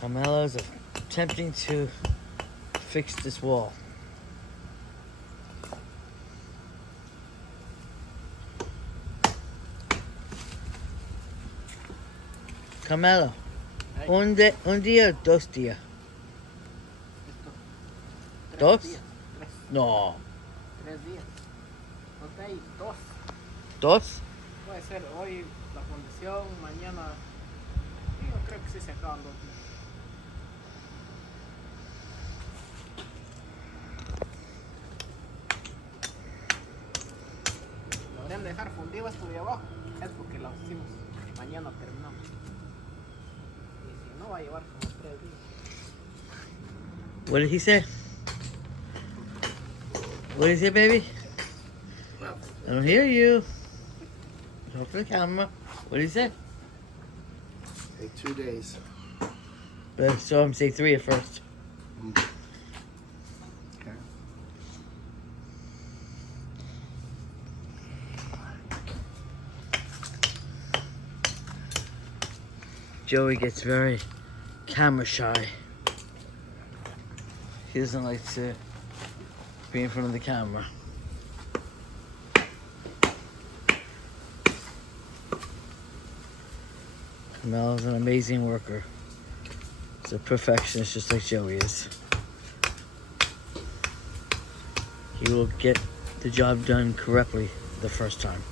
Carmelo's attempting to fix this wall. Carmelo, un día o 2 días? ¿Dos? Días, No. 3 días. Ok, 2. ¿2? Puede ser hoy la fundición, mañana. Yo creo que sí se acaban 2 días. Lo deberían dejar fundido esto de abajo. Es porque lo hicimos. Mañana terminamos. Y si no, va a llevar como 3 días. What did he say? What did he say, baby? I don't hear you. Talk to the camera. What did he say? Take 2 days. But I saw him say 3 at first. Okay. Joey gets very camera shy. He doesn't like to be in front of the camera. Mel's an amazing worker. He's a perfectionist just like Joey is. He will get the job done correctly the first time.